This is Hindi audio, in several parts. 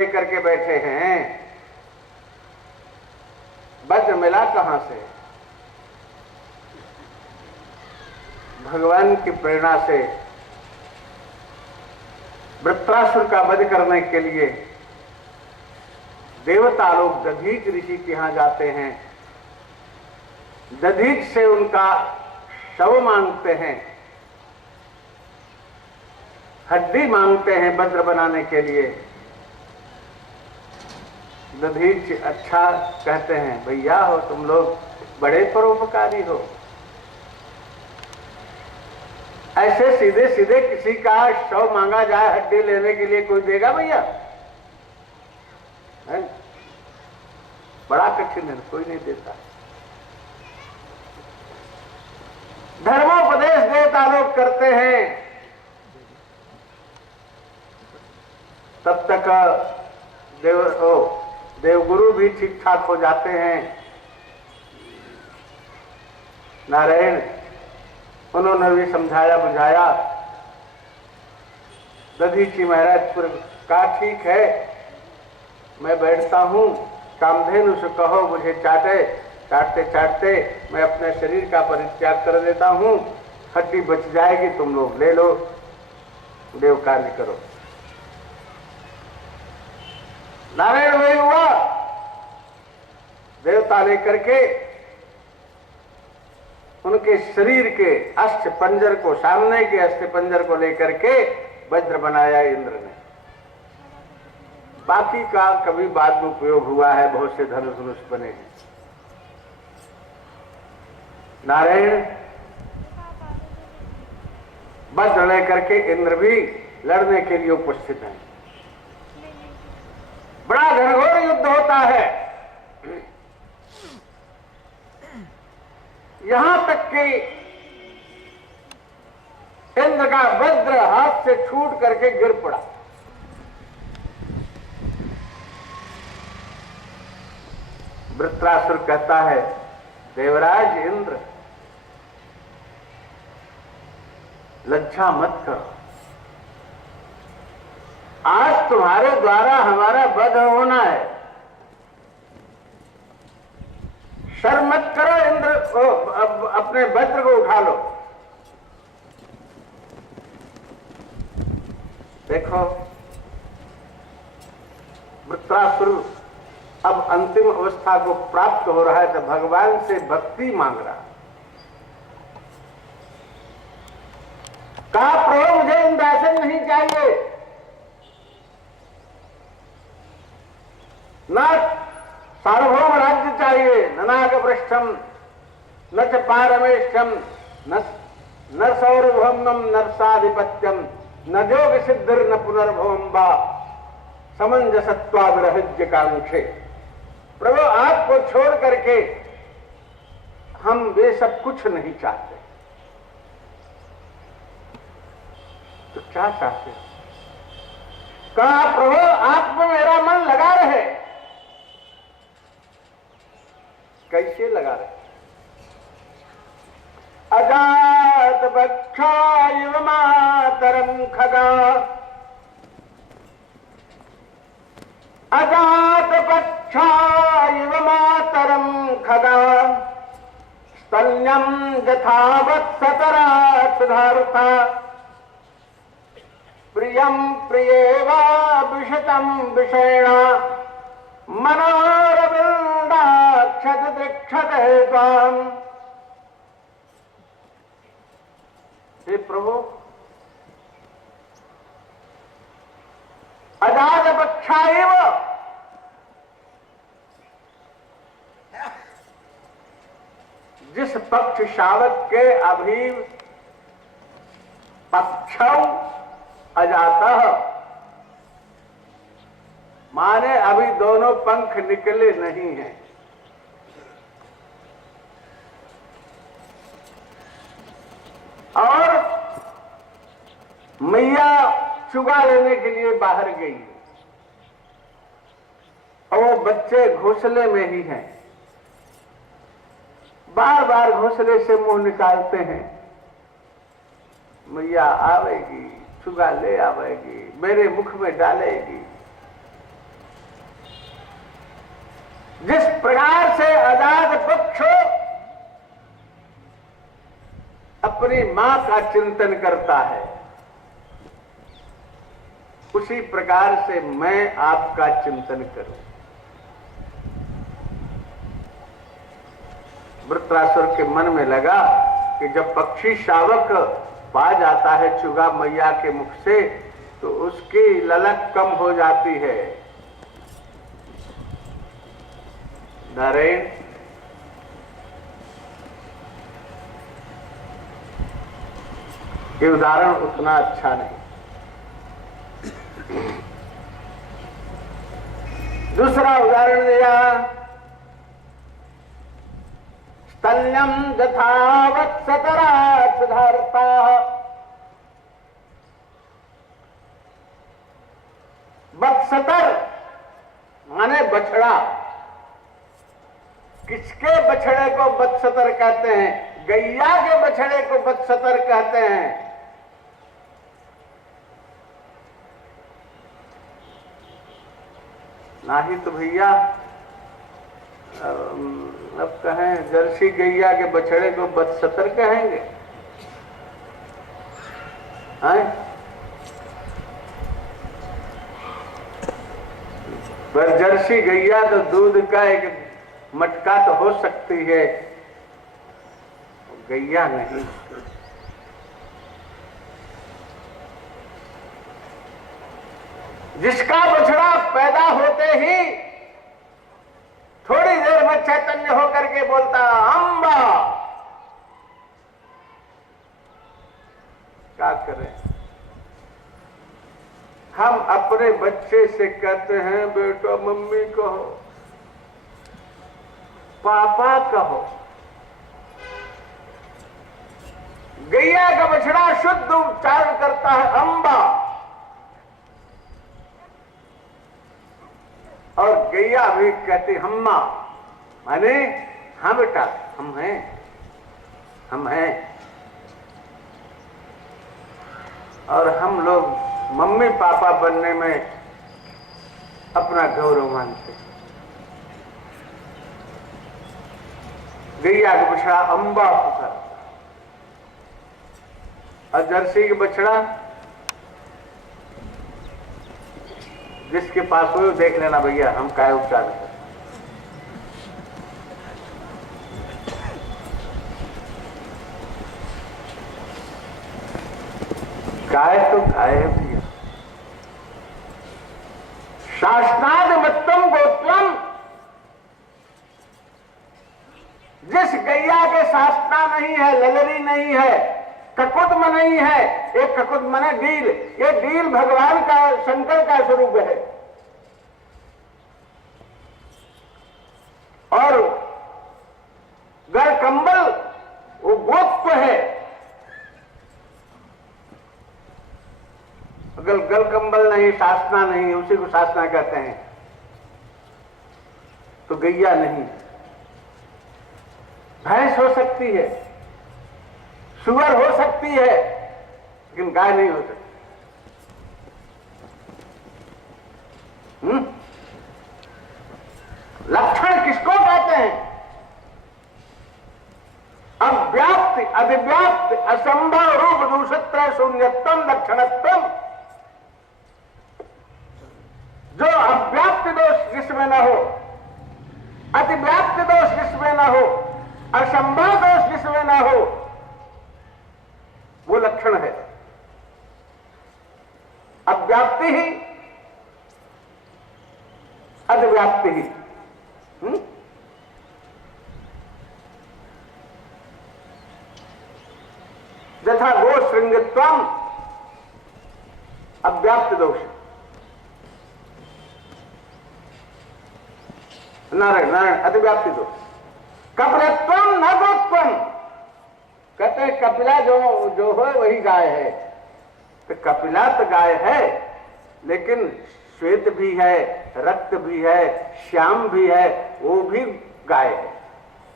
लेकर के बैठे हैं, वज्र मिला कहां से? भगवान की प्रेरणा से वृत्रासुर का वध करने के लिए देवता लोग दधीच ऋषि के यहां जाते हैं। दधीच से उनका शव मांगते हैं, हड्डी मांगते हैं वज्र बनाने के लिए। दधीच अच्छा कहते हैं, भैया हो तुम लोग बड़े परोपकारी हो, ऐसे सीधे सीधे किसी का शव मांगा जाए हड्डी लेने के लिए कोई देगा भैया? बड़ा कठिन है, कोई नहीं देता। धर्मोपदेश देवता लोग करते हैं, तब तक देवगुरु भी ठीक ठाक हो जाते हैं। नारायण उन्होंने भी समझाया बुझाया। दधीची महाराज कहा ठीक है, मैं बैठता हूं, कामधेनु से कहो मुझे चाटे। चाटते चाटते मैं अपने शरीर का परित्याग कर देता हूं, हड्डी बच जाएगी, तुम लोग ले लो, देव कार्य करो। नारायण वही हुआ, देवता लेकर के उनके शरीर के अस्थि पंजर को, सामने के अस्थि पंजर को लेकर के वज्र बनाया इंद्र ने। बाकी का कभी बाद में उपयोग हुआ है, बहुत से धनुष बने हैं। नारायण वज्र लेकर के इंद्र भी लड़ने के लिए उपस्थित हैं। बड़ा घनघोर युद्ध होता है, यहां तक कि इंद्र का वज्र हाथ से छूट करके गिर पड़ा। वृत्रासुर कहता है, देवराज इंद्र लज्जा मत करो, आज तुम्हारे द्वारा हमारा वध होना है, शर्म मत करो। इंद्र को अपने वज्र को उठा लो। देखो वृत्रासुर अब अंतिम अवस्था को प्राप्त हो रहा है, तो भगवान से भक्ति मांग रहा। कहा प्रभु मुझे इंद्रासन नहीं चाहिए, न सार्वभौम राज्य चाहिए, न नागपृष्ठम न च पारमेष्ठम न सौरभौमम नरसाधिपत्यम न जोग सिद्धिर न पुनर्भवम वा समंजसत्वाविरहिज्य कांक्षे। प्रभु आपको छोड़ करके हम वे सब कुछ नहीं चाहते। तो क्या चाहते? कहा प्रभु आप में मेरा मन लगा रहे। कैसे लगा रहे? अजात बक्षा इव मातरम खगा, अजात बक्षा इव मातरम खगा, स्तन्यम यथावत् सतरा सुधारुता, प्रियम प्रियेवा विशतम विषेणा, मनोरविंदाक्षत दृक्षते त्वाम्। हे प्रभु अजात बक्षा एव, जिस पक्ष शावक के अभी पक्षौ अजातः, माने अभी दोनों पंख निकले नहीं हैं। और मैया चुगा लेने के लिए बाहर गई, और वो बच्चे घोंसले में ही हैं, बार बार घोंसले से मुंह निकालते हैं। मैया आवेगी, चुगा ले आवेगी, मेरे मुख में डालेगी। जिस प्रकार से आजाद पक्ष अपनी मां का चिंतन करता है, उसी प्रकार से मैं आपका चिंतन करूं। वृत्रासुर के मन में लगा कि जब पक्षी शावक पा जाता है चुगा मैया के मुख से तो उसकी ललक कम हो जाती है। नारायण, ये उदाहरण उतना अच्छा नहीं। दूसरा उदाहरण दिया, स्तल्यम यथावत् सतरा सुधारता। बत्सतर माने बछड़ा। किसके बछड़े को बत्सतर कहते हैं? गैया के बछड़े को बत्सतर कहते हैं। नहीं तो भैया अब कहें जर्सी गैया के बछड़े को बत्सतर कहेंगे? पर जर्सी गैया तो दूध का एक मटका तो हो सकती है, गैया नहीं। जिसका बछड़ा पैदा होते ही थोड़ी देर में चैतन्य होकर के बोलता अम्बा। क्या करें? हम अपने बच्चे से कहते हैं बेटा मम्मी कहो, पापा कहो। गैया का बछड़ा शुद्ध उच्चारण करता है अम्बा, और गैया भी कहती हम्मा, माने हाँ बेटा हम हैं, हम हैं। और हम लोग मम्मी पापा बनने में अपना गौरव मानते। गैया का बछड़ा अम्बा पुकारता, और जर्सी का बछड़ा जिसके पास हो देख लेना भैया हम काय उपचार कर। गाय तो गाय है भैया। शासनाद मत्तम गोत्रम, जिस गैया के शासना नहीं है, ललरी नहीं है, ककुत्म नहीं है, एक ककुत्म माने डील, ये डील भगवान का शंकर का स्वरूप है। और गर कंबल वो गोत्व है। अगर गल कंबल नहीं, शासना नहीं, उसी को शासना कहते हैं। तो गैया नहीं, भैंस हो सकती है, सुअर हो सकती है, लेकिन गाय नहीं हो सकती। लक्षण किसको कहते हैं? अव्याप्ति, अधिव्याप्ति, असंभव, रूप, दूषत्र, शून्यत्म, लक्षणत्म। जो अव्याप्ति दोष जिसमें न हो, अतिव्याप्ति दोष जिसमें न हो, असंभव दोष जिसमें न हो, वो लक्षण है। अव्याप्ति ही, अतिव्याप्ति ही। यथा गो श्रृंगत्वम अव्याप्त दोष। नारायण नारायण अतिव्याप्ति दोष। कपिलत्वम न गोत्वम, कहते हैं कपिला जो है वही गाय है। तो कपिला तो गाय है, लेकिन श्वेत भी है, रक्त भी है, श्याम भी है, वो भी गाय है।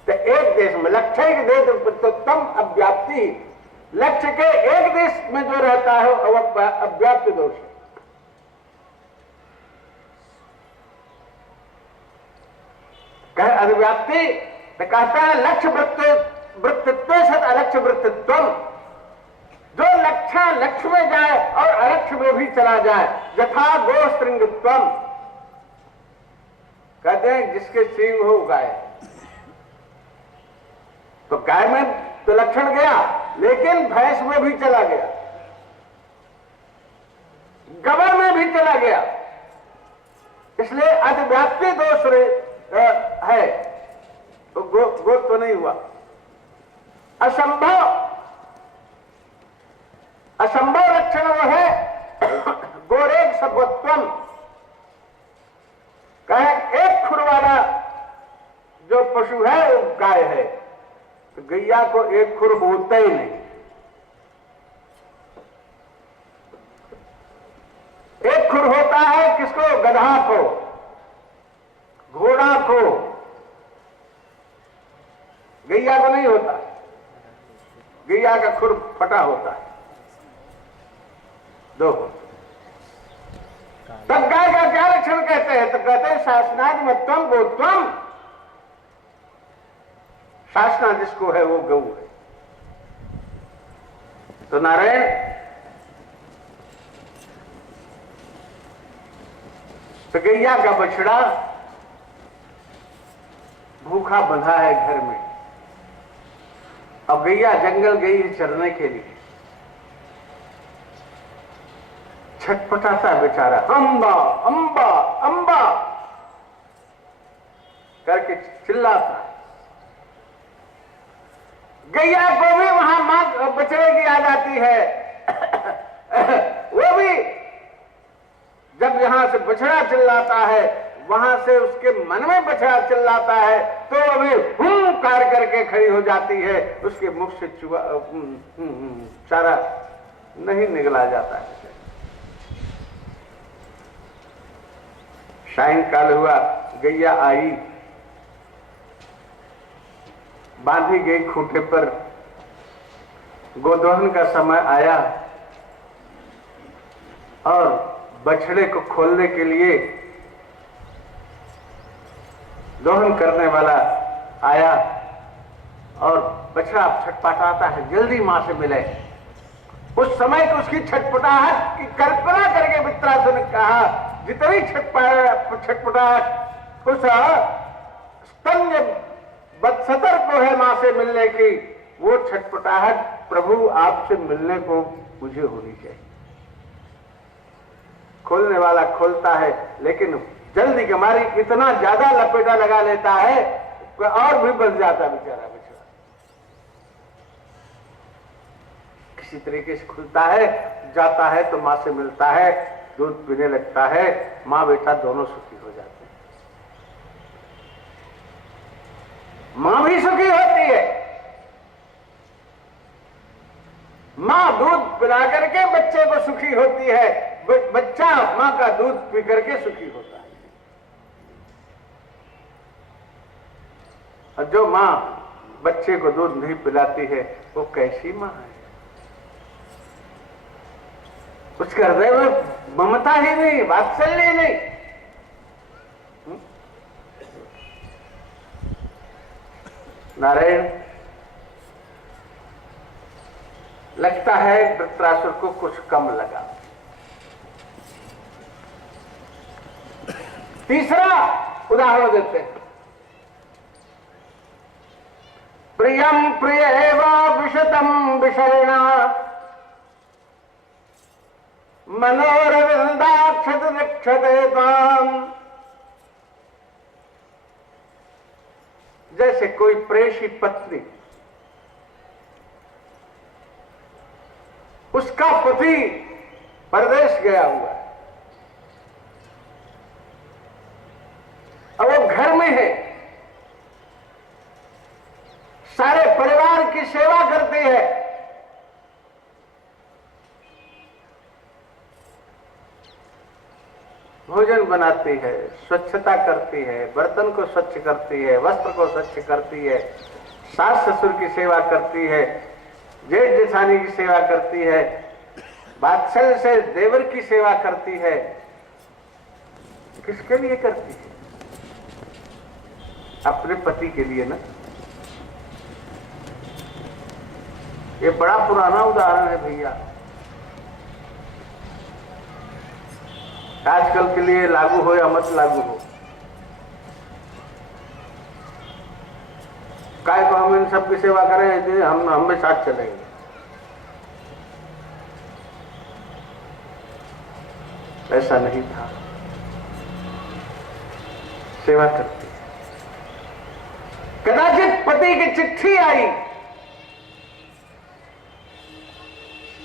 तो एक देश में लक्ष्य एक देश तो तम अव्याप्ति, लक्ष्य के एक देश में जो रहता है वह अव्याप्त दोष है। कहे अधिव्याप्ति तो कहता है लक्ष्य वृत्तित्व सत अलक्ष्य वृत्तित्व। जो लक्ष्य लक्ष्य में जाए और अलक्ष्य में भी चला जाए, यथा गो श्रृंगत्वम। कहते हैं जिसके सींग हो गाय, तो गाय में तो लक्षण गया लेकिन भैंस में भी चला गया, गवा में भी चला गया। इसलिए अधिव्याप्ति दोष है तो गो तो नहीं हुआ। असंभव लक्षण वो है गोरेग सभत्वम। कहे एक खुर वाला जो पशु है वो गाय है, तो गैया को एक खुर होता ही नहीं। एक खुर होता है किसको? गधा को, घोड़ा को, गैया को नहीं होता। गैया का खुर फटा होता है। दो तब गाय का क्या लक्षण कहते हैं? तो कहते हैं शासनादिमत्वम गोत्वम। शासना जिसको है वो गौ है। तो नारायण तो गैया का बछड़ा भूखा बंधा है घर में। अब गैया जंगल गई चरने के लिए, छटपटाता बेचारा, अम्बा अम्बा अम्बा करके चिल्लाता है। गैया को भी वहां मां बछड़े की याद आती है। वो भी जब यहां से बछड़ा चिल्लाता है, वहां से उसके मन में बछड़ा चिल्लाता है, तो अभी हुंकार करके खड़ी हो जाती है। उसके मुख से चारा नहीं निगला जाता है। सायंकाल हुआ, गैया आई, बांधी गई खूंटे पर। गोदोहन का समय आया और बछड़े को खोलने के लिए दोहन करने वाला आया और बछड़ा छटपटाता है, जल्दी मां से मिले। उस समय तो उसकी छटपटाहट की कल्पना करके वित्रासुर ने कहा, जितनी छटपटाहट उस स्तन्य बत्सतर को है मां से मिलने की, वो छटपटाहट प्रभु आपसे मिलने को मुझे होनी चाहिए। खोलने वाला खोलता है, लेकिन जल्दी के मारी इतना ज्यादा लपेटा लगा लेता है कि और भी बच जाता बेचारा बछड़ा। किसी तरीके से खुलता है, जाता है तो मां से मिलता है, दूध पीने लगता है, मां बेटा दोनों सुखी हो जाते हैं। मां भी सुखी होती है। मां दूध पिला करके बच्चे को सुखी होती है, बच्चा मां का दूध पी करके सुखी होता है। और जो मां बच्चे को दूध नहीं पिलाती है, वो कैसी मां है? उसके हृदय में ममता ही नहीं, वात्सल्य नहीं। नारायण, लगता है वृत्रासुर को कुछ कम लगा। तीसरा उदाहरण देते हैं। प्रियम प्रिय एवं विशतम विषयणा मनोरविंदाक्षत निक्षतेताम। जैसे कोई प्रेषी पत्नी उसका पति परदेश गया हुआ है, अब वो घर में है, सारे परिवार की सेवा करती है, भोजन बनाती है, स्वच्छता करती है, बर्तन को स्वच्छ करती है, वस्त्र को स्वच्छ करती है, सास ससुर की सेवा करती है, जेठ जेठानी की सेवा करती है, वात्सल्य से देवर की सेवा करती है। किसके लिए करती है? अपने पति के लिए ना। ये बड़ा पुराना उदाहरण है भैया, आजकल के लिए लागू हो या मत लागू हो। काय को हम इन सबकी सेवा करें, हम भी साथ चलेंगे। ऐसा नहीं था, सेवा करती। कदाचित पति की चिट्ठी आई,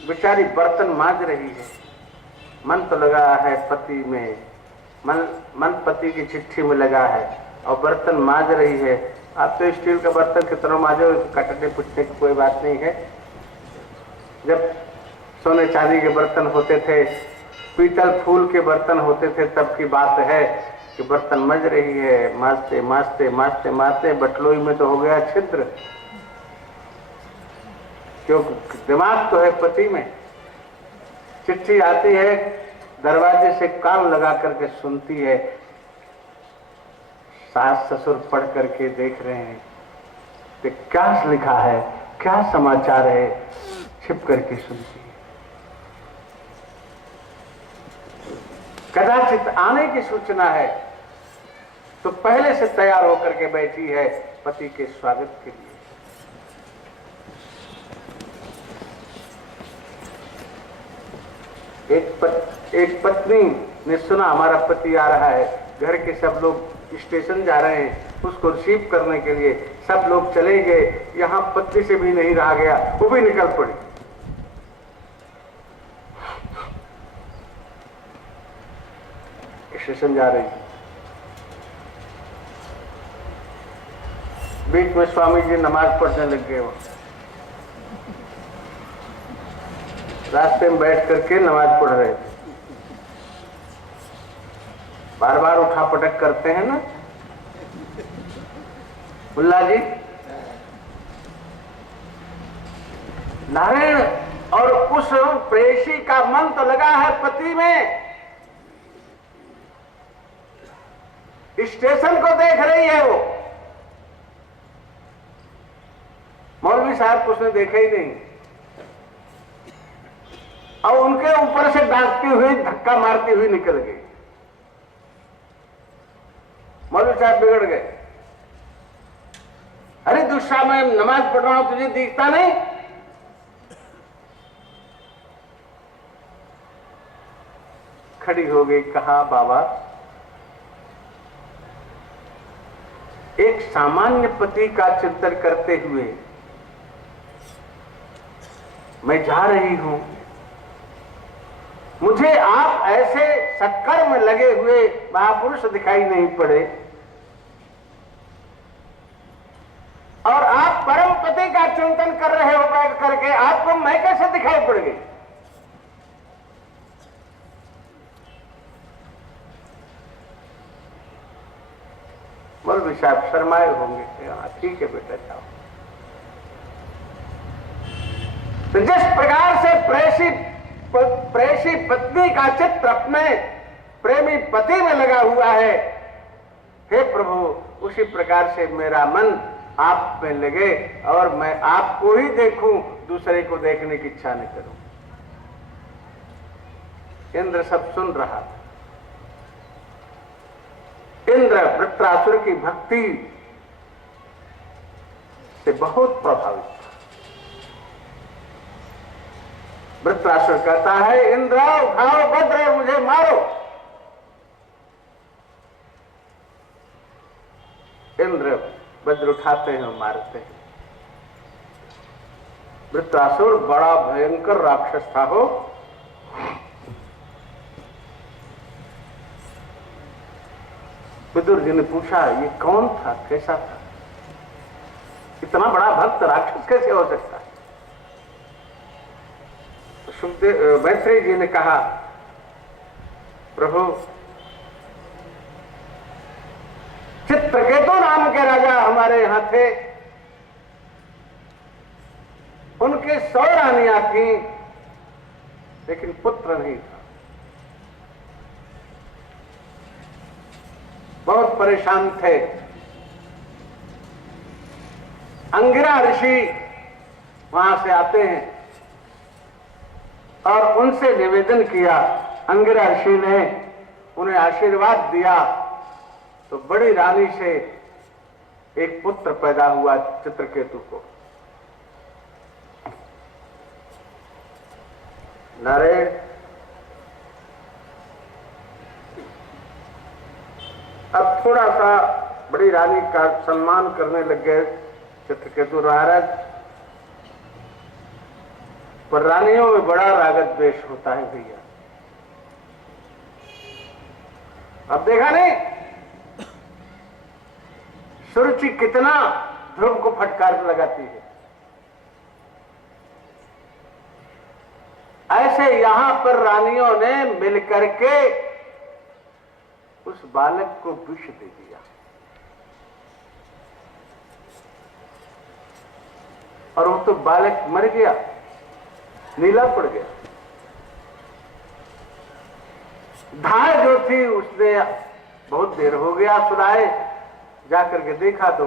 बेचारी बर्तन मांज रही है, मन तो लगा है पति में, मन पति की चिट्ठी में लगा है और बर्तन मांज रही है। आप तो स्टील का बर्तन कितना मांजो, कटने पुटने की कोई बात नहीं है। जब सोने चांदी के बर्तन होते थे, पीतल फूल के बर्तन होते थे, तब की बात है कि बर्तन मज रही है, मांजते मांजते मांजते मांजते बटलोई में तो हो गया छिद्र, क्योंकि दिमाग तो है पति में। चिट्ठी आती है, दरवाजे से कान लगा करके सुनती है, सास ससुर पढ़ करके देख रहे हैं कि क्या लिखा है, क्या समाचार है, छिप करके सुनती है। कदाचित आने की सूचना है तो पहले से तैयार होकर के बैठी है पति के स्वागत के लिए। एक पत्नी ने सुना हमारा पति आ रहा है, घर के सब लोग स्टेशन जा रहे हैं उसको रिसीव करने के लिए, सब लोग चले गए, यहां पत्नी से भी नहीं रहा गया, वो भी निकल पड़ी। स्टेशन जा रही, बीच में स्वामी जी नमाज पढ़ने लग गए। रास्ते में बैठ करके नमाज पढ़ रहे थे, बार बार उठा पटक करते हैं ना मुल्ला जी, नारायण। और उस प्रेषी का मन तो लगा है पति में, स्टेशन को देख रही है वो। मौलवी साहब उसने देखा ही नहीं और उनके ऊपर से डांटती हुई, धक्का मारती हुई निकल गई। मौलवी साहब बिगड़ गए, अरे दूसरा मैं नमाज पढ़ रहा हूं, तुझे दिखता नहीं? खड़ी हो गई, कहा बाबा, एक सामान्य पति का चिंतन करते हुए मैं जा रही हूं, मुझे आप ऐसे सत्कर्म में लगे हुए महापुरुष दिखाई नहीं पड़े और आप परम पति का चिंतन कर रहे हो बैठ करके, आपको मैं कैसे दिखाई पड़ गई? मौलवी साहब शर्माए होंगे, हाँ ठीक है बेटा जाओ। तो जिस प्रकार से प्रेषी पत्नी का चित्र अपने प्रेमी पति में लगा हुआ है, हे प्रभु उसी प्रकार से मेरा मन आप में लगे और मैं आपको ही देखूं, दूसरे को देखने की इच्छा नहीं करूं। इंद्र सब सुन रहा था। इंद्र वृत्रासुर की भक्ति से बहुत प्रभावित था। वृत्रासुर कहता है, इंद्र उठाओ वज्र और मुझे मारो। इंद्र वज्र उठाते हैं, मारते हैं। वृत्रासुर बड़ा भयंकर राक्षस था हो। विदुर जी ने पूछा, ये कौन था, कैसा था? इतना बड़ा भक्त राक्षस कैसे हो सकता है? सुखदेव मैत्रेय जी ने कहा, प्रभु चित्रकेतु नाम के राजा हमारे यहां थे, उनके 100 रानियां थी लेकिन पुत्र नहीं था। बहुत परेशान थे, अंगिरा ऋषि वहां से आते हैं और उनसे निवेदन किया। अंगिरा ऋषि ने उन्हें आशीर्वाद दिया तो बड़ी रानी से एक पुत्र पैदा हुआ चित्रकेतु को। नारायण अब थोड़ा सा बड़ी रानी का सम्मान करने लग गए चित्रकेतु महाराज, पर रानियों में बड़ा रागत द्वेष होता है भैया। अब देखा नहीं सुरुचि कितना ध्रुव को फटकार लगाती है। ऐसे यहां पर रानियों ने मिलकर के उस बालक को विष दे दिया और वो तो बालक मर गया, नीला पड़ गया। धाय जो थी उसने बहुत देर हो गया सुलाए, जाकर के देखा तो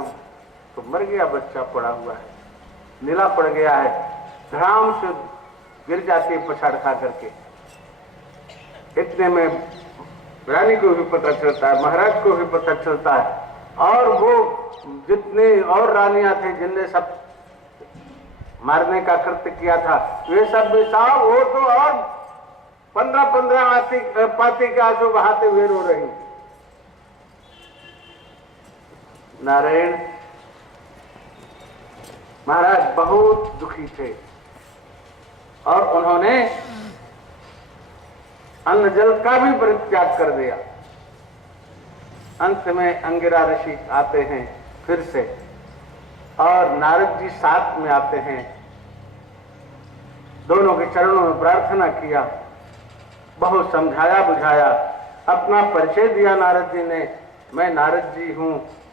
मर गया, बच्चा पड़ा हुआ है, नीला पड़ गया है, धड़ाम से गिर जाती है पछाड़ खा करके। इतने में रानी को भी पता चलता है, महाराज को भी पता चलता है और वो जितने और रानियां थे जिनने सब मारने का कृत्य किया था वे सब भी साहब वो तो और 15-15 पाती के आंसू बहाते हुए रो रही। नारायण महाराज बहुत दुखी थे और उन्होंने अन्न जल का भी परित्याग कर दिया। अंत में अंगिरा ऋषि आते हैं फिर से और नारद जी साथ में आते हैं, दोनों के चरणों में प्रार्थना किया, बहुत समझाया बुझाया, अपना परिचय दिया नारद जी ने, मैं नारद जी हूं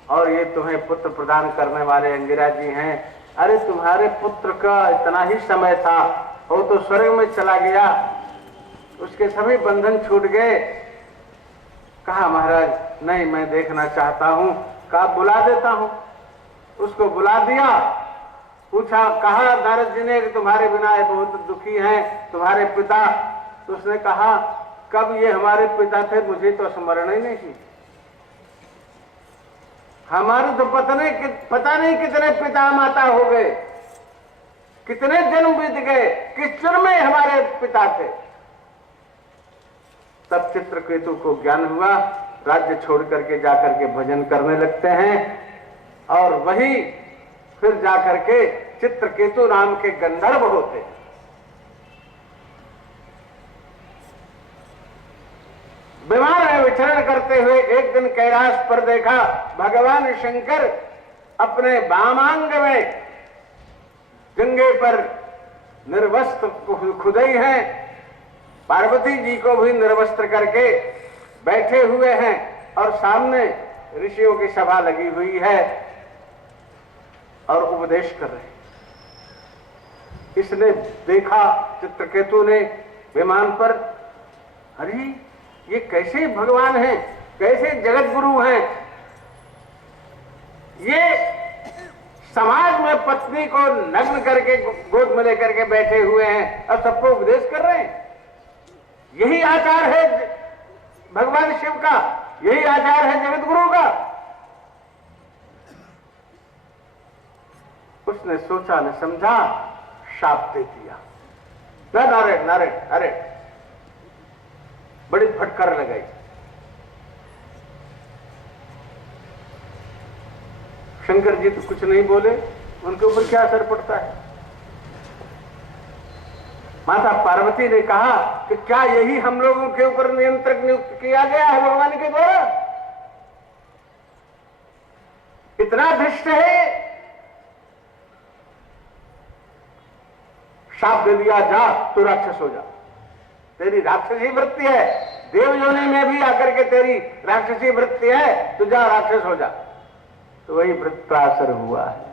और ये तुम्हें पुत्र प्रदान करने वाले अंगिरा जी हैं। अरे तुम्हारे पुत्र का इतना ही समय था, वो तो स्वर्ग में चला गया, उसके सभी बंधन छूट गए। कहा महाराज नहीं मैं देखना चाहता हूं, कहा बुला देता हूं। उसको बुला दिया, पूछा, कहा नारद जी ने कि तुम्हारे बिना ये बहुत दुखी हैं तुम्हारे पिता। तो उसने कहा कब ये हमारे पिता थे, मुझे तो स्मरण ही नहीं। हमारे तो पता नहीं कितने पिता माता हो गए, कितने जन्म बीत गए, किस जन्म में हमारे पिता थे। तब चित्रकेतु को ज्ञान हुआ, राज्य छोड़ करके जाकर के भजन करने लगते हैं और वही फिर जाकर के चित्रकेतु नाम के गंधर्व होते हैं। विमान में विचरण करते हुए एक दिन कैलाश पर देखा भगवान शंकर अपने वामांग में गंगे पर निर्वस्त्र खुदे हैं, पार्वती जी को भी निर्वस्त्र करके बैठे हुए हैं और सामने ऋषियों की सभा लगी हुई है और उपदेश कर रहे हैं। इसने देखा चित्रकेतु ने विमान पर, अरे ये कैसे भगवान हैं, कैसे जगत गुरु हैं, ये समाज में पत्नी को नग्न करके गोद में लेकर के बैठे हुए हैं और सबको उपदेश कर रहे हैं। यही आचार है भगवान शिव का, यही आचार है जगत गुरु का। उसने सोचा न समझा, शाप दे दिया। नारायण नारायण, अरे बड़ी फटकार लगाई। शंकर जी तो कुछ नहीं बोले, उनके ऊपर क्या असर पड़ता है। माता पार्वती ने कहा कि क्या यही हम लोगों के ऊपर नियंत्रक नियुक्त किया गया है भगवान के द्वारा? इतना धृष्ट है, शाप दे दिया, जा तू राक्षस हो जा, तेरी राक्षसी वृत्ति है, देव योनि में भी आकर के तेरी राक्षसी वृत्ति है, तू जा राक्षस हो जा। तो वही वृत्रासुर हुआ है।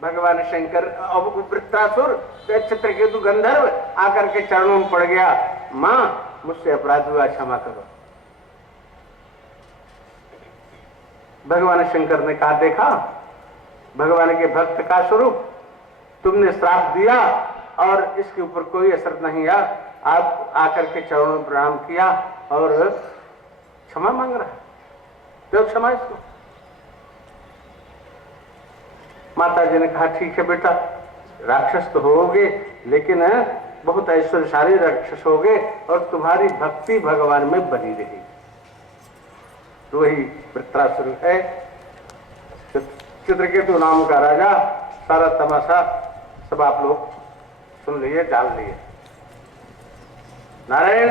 भगवान शंकर अब वृत्रासुर चित्रकेतु गंधर्व आकर के चरणों में पड़ गया, मां मुझसे अपराध हुआ, क्षमा करो। भगवान शंकर ने कहा, देखा भगवान के भक्त का स्वरूप, तुमने श्राप दिया और इसके ऊपर कोई असर नहीं आया। आप आकर के चरणों में प्रणाम किया और क्षमा मांग रहा है, तो क्षमा इसको। माता जी ने कहा ठीक है बेटा, राक्षस तो होगे लेकिन बहुत ऐश्वर्यशाली राक्षस होगे और तुम्हारी भक्ति भगवान में बनी रहेगी। तो वही वृत्रासुर है, चित्रकेतु नाम का राजा। सारा तमाशा सब आप लोग सुन लिए, जान लिए। नारायण